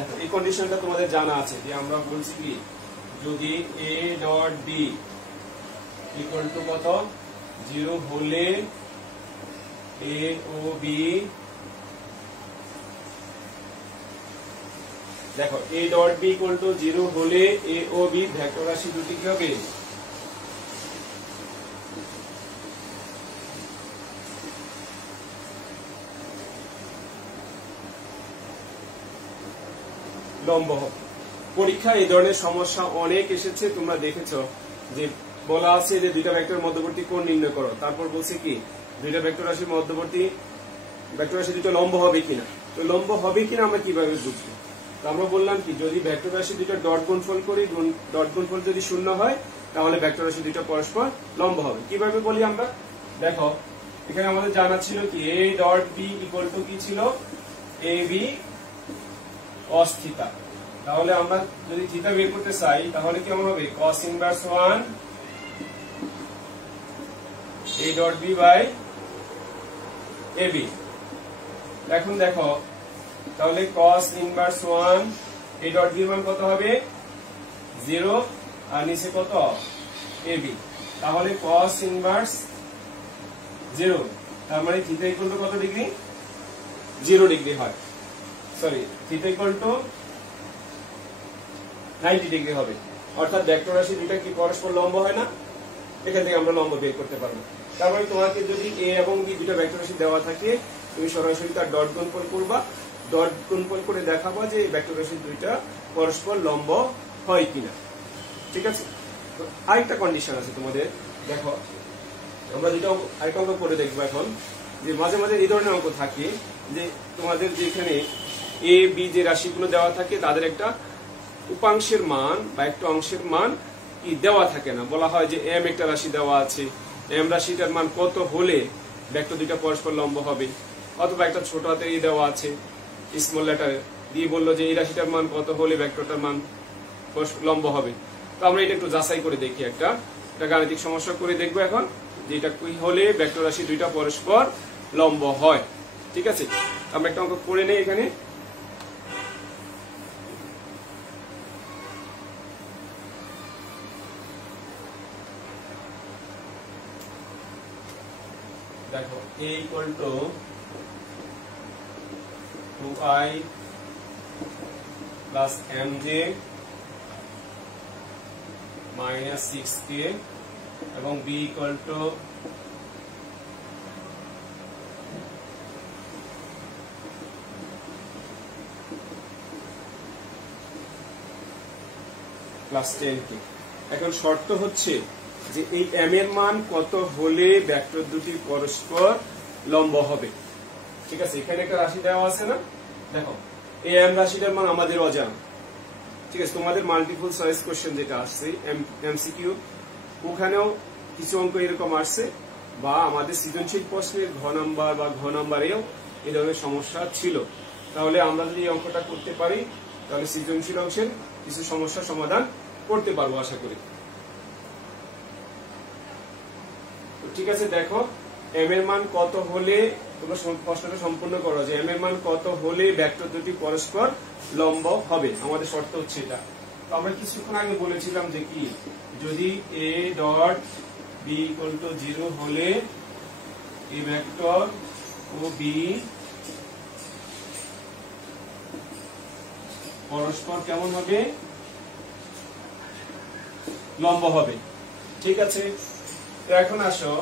দেখো এই কন্ডিশনটা তোমাদের জানা আছে যে আমরা বলছি কি যদি a dot b equal to কত 0 হলে a ও b, দেখো a dot b equal to 0 হলে a ও b ভেক্টর রাশি দুটি কি হবে লম্ব হবে। পরীক্ষা এই ধরনের সমস্যা অনেক এসেছে, তোমরা দেখেছো যে বলা আছে যে দুইটা ভেক্টর মধ্যবর্তী কোণ নির্ণয় করো, তারপর বলছে কি দুইটা ভেক্টর রাশির মধ্যবর্তী ভেক্টর রাশি দুটো লম্ব হবে কিনা। তো লম্ব হবে কিনা আমরা কিভাবে বুঝবো? তো আমরা বললাম কি যদি ভেক্টর রাশি দুটো ডট গুণফল করি, ডট গুণফল যদি শূন্য হয় তাহলে ভেক্টর রাশি দুটো পরস্পর লম্ব হবে। কিভাবে বলি আমরা? দেখো এখানে আমাদের জানা ছিল কি a dot b equal to কি ছিল ab cos থিটা। তাহলে আমরা যদি থিটা বের করতে চাই তাহলে কেমন হবে cos inverse 1 a dot b by ab। এখন দেখো তাহলে cos inverse 1 a dot b মান কত হবে 0 আর নিচে কত ab, তাহলে cos ইনভার্স 0 তার মানে থিটা ইকুয়াল টু কত ডিগ্রি 0 ডিগ্রি হয়, sorry theta equal to 90 degree হবে। অর্থাৎ ভেক্টর রাশি দুইটা কি পরস্পর লম্ব হয় না? এখান থেকে আমরা লম্ব বের করতে পারবো। তারপরে তোমাকে যদি a এবং b দুটো ভেক্টর রাশি দেওয়া থাকে তুমি সরাসরি তার ডট গুণফল করবা, ডট গুণফল করে দেখাবা যে ভেক্টর রাশি দুইটা পরস্পর লম্ব হয় কিনা। ঠিক আছে, তো আরেকটা কন্ডিশন আছে তোমাদের, দেখো আমরা যেটা আরেকটা অঙ্ক করে দেখবো এখন, যে মাঝে মাঝে এই ধরনের অঙ্ক থাকে যে তোমাদের যেখানে a b যে রাশিগুলো দেওয়া থাকে তাদের একটা উপাংশের মান বা একটা অংশের মান কি দেওয়া থাকে না, বলা হয় যে m একটা রাশি দেওয়া আছে, m রাশিটার মান কত হলে ভেক্টর দুইটা পরস্পর লম্ব হবে, অথবা একটা ছোট হাতে এই দেওয়া আছে স্মল লেটার দিয়ে বললো যে এই রাশিটার মান কত হলে ভেক্টরটার মান লম্ব হবে। তো আমরা এটা একটু যাচাই করে দেখি, একটা গাণিতিক সমস্যা করে দেখবো এখন যে এটা কি হলে ভেক্টর রাশি দুইটা পরস্পর লম্ব হয়। ঠিক আছে, আমরা একটা অঙ্ক করে নেই এখানে। দেখো a equal to 2i plus mj minus 6k এবং b equal to plus 10k। এখন শর্ত হচ্ছে যে এই m এর মান কত হলে ভেক্টর দুটি পরস্পর লম্ব হবে। ঠিক আছে, এখানে একটা রাশি দেওয়া আছে না, দেখো এই m রাশিটার মান আমাদের অজানা। ঠিক আছে, তোমাদের মাল্টিপল চয়েস কোশ্চেন যেটা আসছে এমসিকিউ ওখানেও কিছু অঙ্ক এরকম আসছে, বা আমাদের সৃজনশীল প্রশ্নের ঘ নাম্বার বা ঘ নাম্বারেও এই ধরনের সমস্যা ছিল। তাহলে আমরা যদি এই অঙ্কটা করতে পারি তাহলে সৃজনশীল অংশের কিছু সমস্যার সমাধান করতে পারবো আশা করি। ঠিক আছে, দেখো m এর মান কত হলে, তোমরা প্রশ্নটা সম্পূর্ণ করো যে m এর মান কত হলে ভেক্টর দুটি পরস্পর লম্ব হবে, আমাদের শর্ত হচ্ছে এটা। তো আমরা কিছুক্ষণ আগে বলেছিলাম যে কি যদি a dot b equal to 0 হলে a ভেক্টর ও b পরস্পর কেমন হবে লম্ব হবে। ঠিক আছে, তো এখন আসো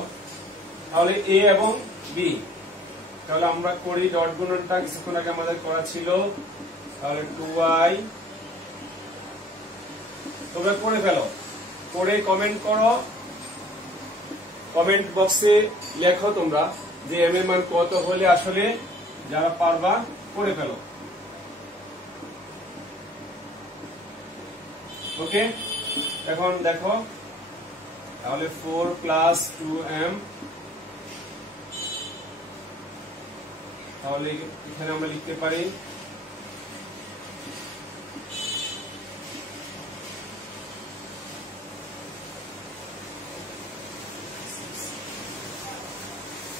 তাহলে a এবং b, তাহলে আমরা করি ডট গুণনটা, কিছুক্ষণ আগে আমাদের করা ছিল। তাহলে 2i, তোমরা করে ফেলো, করে কমেন্ট করো, কমেন্ট বক্সে লেখো তোমরা যে m এর মান কত হলে, আসলে যারা পারবা করে ফেলো। ওকে, এখন দেখো তাহলে 4 প্লাস 2m, তাহলে এখানে আমরা লিখতে পারি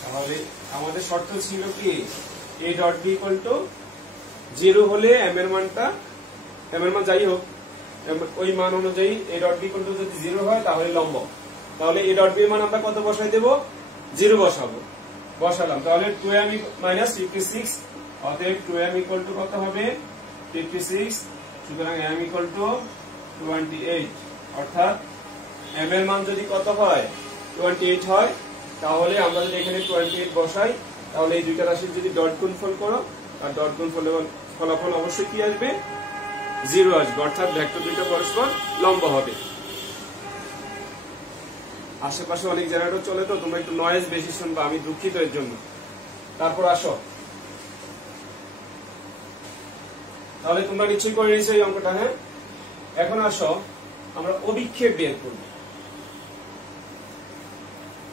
তাহলে আমাদের শর্ত ছিল কি a dot b equal to 0 হলে m এর মানটা এম এর মান যাই হোক ওই মান অনুযায়ী a dot b equal to যদি 0 হয় তাহলে লম্ব, তাহলে এ ডট বি এর মান আমরা কত বসাই দেব, 0 বসাবো, বসালাম। তাহলে 2m মাইনাস 56, অতএব 2m ইকুয়াল টু কত হবে 56, সুতরাং m ইকুয়াল টু 28, অর্থাৎ m এর মান যদি কত হয় 28 হয়, তাহলে আমরা যদি এখানে 28 বসাই, তাহলে এই দুইটা রাশির যদি ডট গুণফল করো, আর ডট গুণফল এবং ফলাফল অবশ্যই কি আসবে, 0 আসবে, অর্থাৎ ভেক্টর দুইটা পরস্পর লম্ব হবে। আশেপাশে অনেক জেনারেটর চলে তো তোমরা একটু নয়েজ বেশি শুনবা, আমি দুঃখিত এর জন্য। তারপর আসো, তাহলে তোমরা নিশ্চয়ই করে নিয়েছো এই অঙ্কটা। হ্যাঁ, এখন আসো আমরা অভিক্ষেপ বের করব।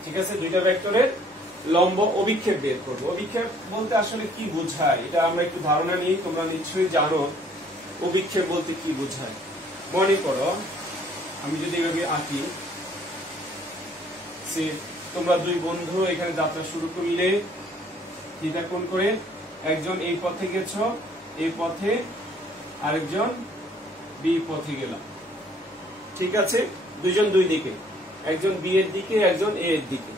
ঠিক আছে, দুইটা ভেক্টরের লম্ব অভিক্ষেপ বের করব। অভিক্ষেপ বলতে আসলে কি বোঝায় এটা আমরা একটু ধারণা নিই। তোমরা নিশ্চয়ই জানো অভিক্ষেপ বলতে কি বোঝায়। মনে করো আমি যদি এভাবে আঁকি, তোমরা দুই বন্ধু এখানে যাত্রা শুরু করলে থিটা কোণ করে, একজন এই পথে গেছো, এই পথে, আরেকজন বি পথে গেলাম। ঠিক আছে, দুইজন দুই দিকে, একজন বি এর দিকে, একজন এ এর দিকে।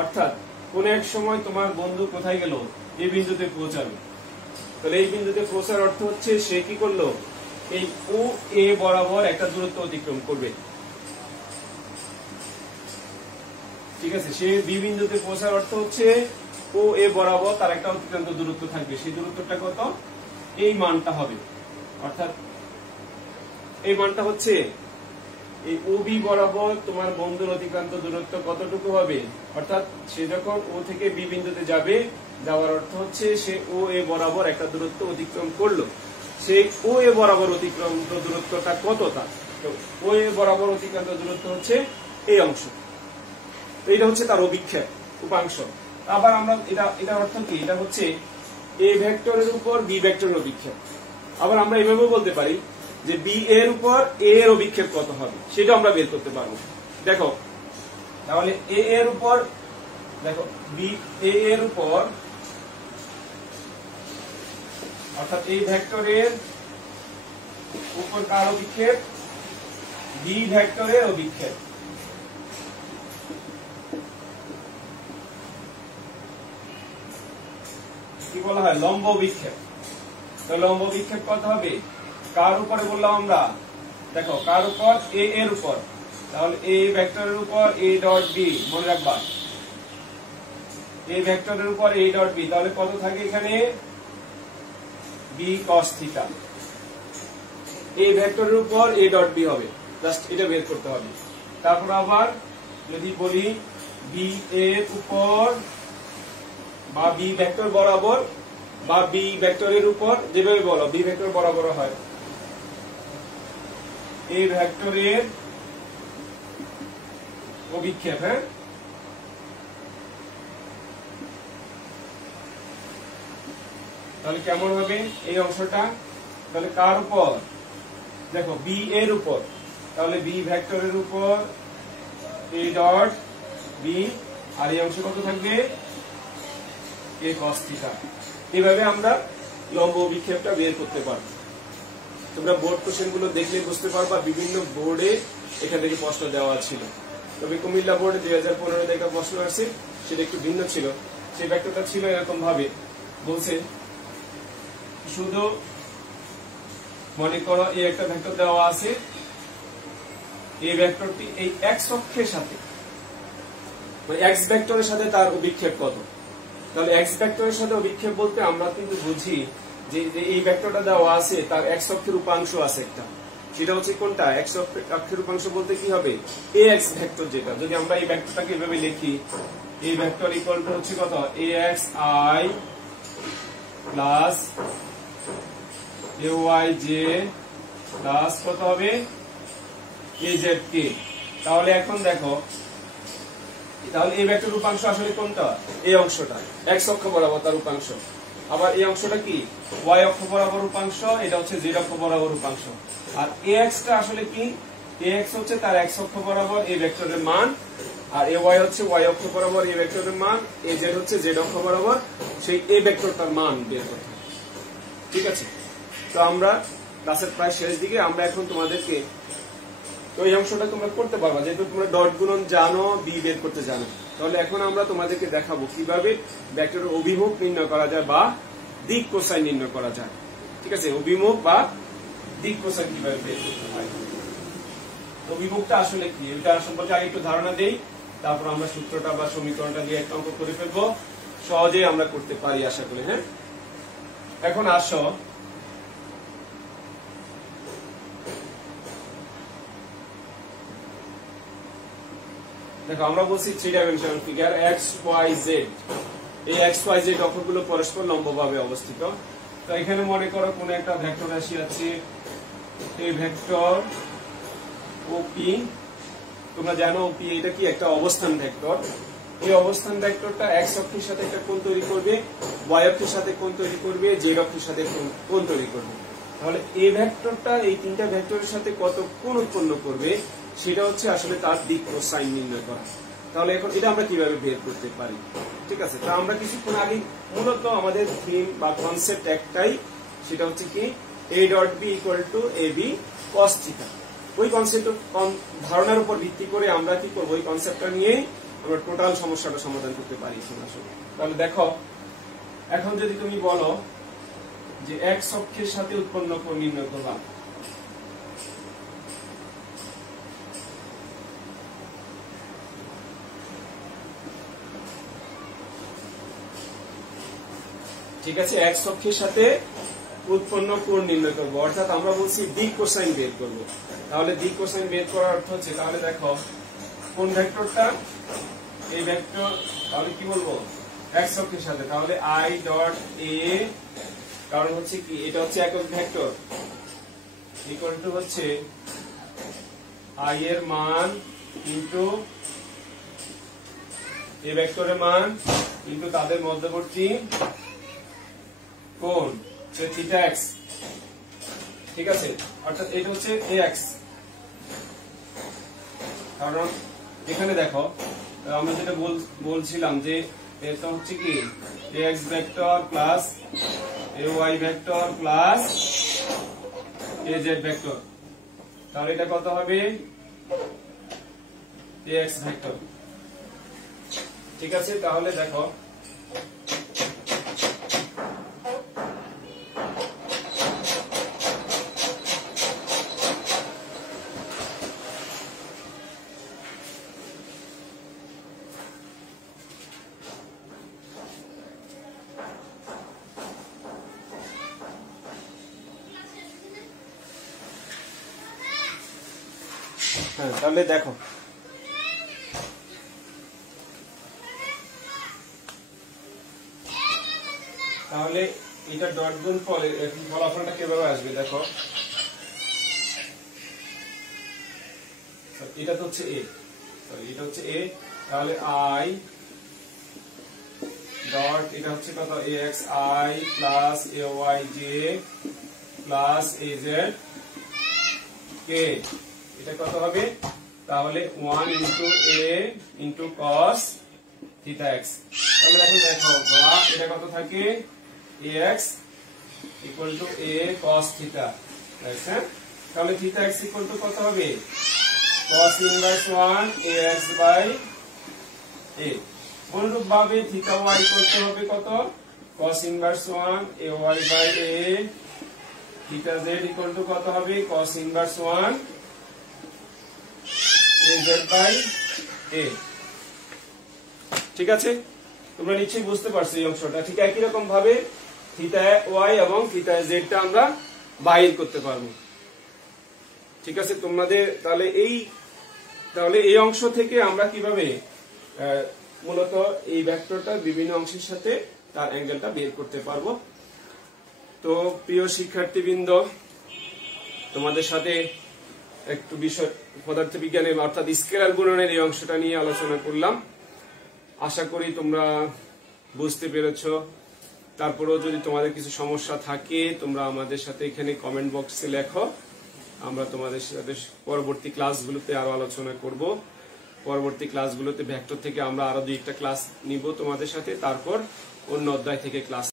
অর্থাৎ কোন এক সময় তোমার বন্ধু কোথায় গেল, এই বিন্দুতে পৌঁছাবে। তাহলে এই বিন্দুতে পৌঁছার অর্থ হচ্ছে সে কি করলো, এই ও এ বরাবর একটা দূরত্ব অতিক্রম করবে। ঠিক আছে, সে বি বিন্দুতে পৌঁছার অর্থ হচ্ছে ও এ বরাবর তার একটা অতিক্রান্ত দূরত্ব থাকবে। সেই দূরত্বটা কত, এই মানটা হবে। অর্থাৎ এই মানটা হচ্ছে এই ও বি বরাবর তোমার বন্ধুর অতিক্রান্ত দূরত্ব কতটুকু হবে। অর্থাৎ সে যখন ও থেকে বি বিন্দুতে যাবে, যাওয়ার অর্থ হচ্ছে সে ও এ বরাবর একটা দূরত্ব অতিক্রম করলো। সেই ও এ বরাবর অতিক্রান্ত দূরত্বটা কত, তার তো ও এ বরাবর অতিক্রান্ত দূরত্ব হচ্ছে এই অংশ। এটা হচ্ছে তার অভিক্ষেপ উপাংশ। আবার আমরা এটা অর্থ কি, এটা হচ্ছে এ ভেক্টরের উপর বি ভেক্টরের অভিক্ষেপ। আবার আমরা এভাবেও বলতে পারি যে বি এর উপর এ এর অভিক্ষেপ কত হবে, সেটা আমরা বের করতে পারবো। দেখো তাহলে এ এর উপর, দেখো বি এ এর উপর, অর্থাৎ এই ভেক্টরের উপর কার অভিক্ষেপ, বি ভেক্টরের অভিক্ষেপ। কি বলা হয়, লম্ব অভিক্ষেপ। তো লম্ব অভিক্ষেপ কত হবে, কার উপরে বললাম আমরা, দেখো কার উপর, এ এর উপর। তাহলে এ ভেক্টরের উপর এ ডট বি, মনে রাখবা এ ভেক্টরের উপর এ ডট বি। তাহলে কত থাকে এখানে, বি কস থিটা। এ ভেক্টরের উপর এ ডট বি হবে, জাস্ট এটা বের করতে হবে। তারপর আবার যদি বলি বি এর উপর বা বি ভেক্টর বরাবর বা বি ভেক্টরের উপর, যেভাবে বলো বি ভেক্টর বরাবর হয়, এই ভেক্টরের অভিক্ষেপ। হ্যাঁ, তাহলে কেমন হবে এই অংশটা, তাহলে কার উপর, দেখো বি এর উপর, তাহলে বি ভেক্টরের উপর এ ডট বি, আর এই অংশ কত থাকবে, এ কস থিটা। এভাবে আমরা লম্ব অভিক্ষেপটা বের করতে পারবো। তোমরা বোর্ড কোশ্চেন গুলো দেখলে বুঝতে পারবা, বিভিন্ন বোর্ডে এখান থেকে প্রশ্ন দেওয়া ছিল। তবে কুমিল্লা বোর্ডে 2015 একটা প্রশ্ন আসছে, সেটা একটু ভিন্ন ছিল। সেই ভেক্টরটা ছিল এরকম ভাবে, বলছে শুধু মনে করো এই একটা ভেক্টর দেওয়া আছে, এই ভেক্টরটি এই এক্স অক্ষের সাথে, মানে এক্স ভেক্টরের সাথে তার অভিক্ষেপ কত। তাহলে এক্স ভেক্টরের সাথে অভিক্ষেপ বলতে আমরা কিন্তু বুঝি যে এই ভেক্টরটা দেওয়া আছে, তার এক্স অক্ষের উপাংশ আছে একটা, সেটা হচ্ছে কোনটা, এক্স অক্ষের উপাংশ বলতে কি হবে, এ এক্স ভেক্টর যেটা। যদি আমরা এই ভেক্টরটাকে এভাবে লিখি, এই ভেক্টর ইকুয়াল টু হচ্ছে কত, a x i plus a y j plus কত হবে, এ জেড কে। তাহলে এখন দেখো, তাহলে এই ভেক্টর উপাংশ আসলে কোনটা, এই অংশটা, এক্স অক্ষ বরাবর তার উপাংশ। আবার এই অংশটা কি, ওয়াই অক্ষ বরাবর উপাংশ, এটা হচ্ছে জেড অক্ষ বরাবর উপাংশ। আর এ এক্স টা আসলে কি, এ এক্স হচ্ছে তার এক্স অক্ষ বরাবর এই ভেক্টরের মান, আর এ ওয়াই হচ্ছে ওয়াই অক্ষ বরাবর এই ভেক্টরের মান, এ জেড হচ্ছে জেড অক্ষ বরাবর সেই এ ভেক্টরটার মান বের করতে। ঠিক আছে, তো আমরা ক্লাসের প্রায় শেষ দিকে আমরা এখন তোমাদেরকে তো এই অংশটা তোমরা করতে পারবা, যেহেতু তোমরা ডট গুণন জানো, বি বের করতে জানো। তাহলে এখন আমরা তোমাদেরকে দেখাবো কিভাবে ভেক্টরের অভিমুখ নির্ণয় করা যায় বা দিক কোসাইন নির্ণয় করা যায়। ঠিক আছে, অভিমুখ বা দিক কোসাইন কিভাবে বের করতে হয়। অভিমুখটা আসলে কি এটা সম্পর্কে আগে একটু ধারণা দেই, তারপর আমরা সূত্রটা বা সমীকরণটা দিয়ে একটা অঙ্ক করে ফেলবো, সহজেই আমরা করতে পারি আশা করি। হ্যাঁ, এখন আসো দেখো, আমরা বলছি 3 dimensional figure x y z. এই এক্স ওয়াই জেড অক্ষরগুলো পরস্পর লম্বভাবে অবস্থিত। তো এখানে মনে করো কোন একটা ভেক্টর রাশি আছে, এই ভেক্টর ওপি, তোমরা জানো ওপি এটা কি একটা অবস্থান ভেক্টর। এই অবস্থান ভেক্টরটা এক্স অক্ষের সাথে একটা কোণ তৈরি করবে, ওয়াই অক্ষের সাথে কোণ তৈরি করবে, জেড অক্ষের সাথে কোণ তৈরি করবে। তাহলে এই ভেক্টরটা এই তিনটা ভেক্টরের সাথে কত কোণ উৎপন্ন করবে সেটা হচ্ছে আসলে তার দিক কোসাইন নির্ণয় করা। তাহলে এখন এটা আমরা কিভাবে বের করতে পারি। ঠিক আছে, তা আমরা কিছুক্ষণ আগে মূলত আমাদের থিম বা কনসেপ্ট একটাই, সেটা হচ্ছে কি a dot b equal to a b cos theta. ওই কনসেপ্ট ধারণার উপর ভিত্তি করে আমরা কি করবো, ওই কনসেপ্টটা নিয়ে আমরা টোটাল সমস্যাটা সমাধান করতে পারি। তাহলে দেখো, এখন যদি তুমি বলো যে এক্স অক্ষের সাথে উৎপন্ন কোণ নির্ণয় করবা, ঠিক আছে, এক্স অক্ষের সাথে উৎপন্ন কোণ নির্ণয় করবো, অর্থাৎ আমরা বলছি দিক কোসাইন বের করবো। তাহলে দিক কোসাইন বের করার অর্থ হচ্ছে, তাহলে দেখো কোন ভেক্টরটা, এই ভেক্টর, তাহলে কি বলবো এক্স অক্ষের সাথে, তাহলে আই ডট এ, কারণ হচ্ছে কি এটা হচ্ছে একক ভেক্টর, ইকুয়াল টু হচ্ছে আই এর মান ইন্টু এই ভেক্টরের মান ইন্টু তাদের মধ্যবর্তী কোণ থিটা এক্স। ঠিক আছে, অর্থাৎ এটা হচ্ছে এ এক্স। কারণ এখানে দেখো আমরা যেটা বলছিলাম যে এটা হচ্ছে কি a x vector plus a y vector plus a z vector, তাহলে এটা কত হবে এ এক্স ভেক্টর। ঠিক আছে, তাহলে দেখো তাহলে দেখো তাহলে এটা ডট গুণ ফলাফলটা কিভাবে আসবে দেখো, এটা তো হচ্ছে এ, এটা হচ্ছে এ, তাহলে আই ডট এটা হচ্ছে কত a x i plus a y j plus a z কে, এটা কত হবে তাহলে 1 into a into cos theta x. তাহলে এখন দেখো এটা কত থাকে a x equal to a cos theta, তাহলে থিটা এক্স ইকুয়াল টু কত হবে cos inverse 1 a x by a. অনুরূপ ভাবে থিটা ওয়াই করতে হবে কত cos inverse 1 a y by a, theta z equal to কত হবে cos inverse 1 a z by a. ঠিক আছে, তোমরা নিশ্চয়ই বুঝতে পারছো এই অংশটা। ঠিক একই রকম ভাবে থিটা ওয়াই এবং থিটা জেডটা আমরা বাইর করতে পারবো। ঠিক আছে, তোমাদের তাহলে এই অংশ থেকে আমরা কিভাবে মূলত এই ভেক্টরটা বিভিন্ন অংশের সাথে তার অ্যাঙ্গেলটা বের করতে পারবো। তো প্রিয় শিক্ষার্থীবৃন্দ, তোমাদের সাথে একটু বিষয় পদার্থবিজ্ঞানের অর্থাৎ স্কেলার গুণনের এই অংশটা নিয়ে আলোচনা করলাম। আশা করি তোমরা বুঝতে পেরেছো। তারপরেও যদি তোমাদের কিছু সমস্যা থাকে তোমরা আমাদের সাথে এখানে কমেন্ট বক্সে লেখো, আমরা তোমাদের সাথে পরবর্তী ক্লাসগুলোতে আরো আলোচনা করব। পরবর্তী ক্লাসগুলোতে ভেক্টর থেকে আমরা আরো 2-1টা ক্লাস নিব তোমাদের সাথে, তারপর অন্য অধ্যায় থেকে ক্লাস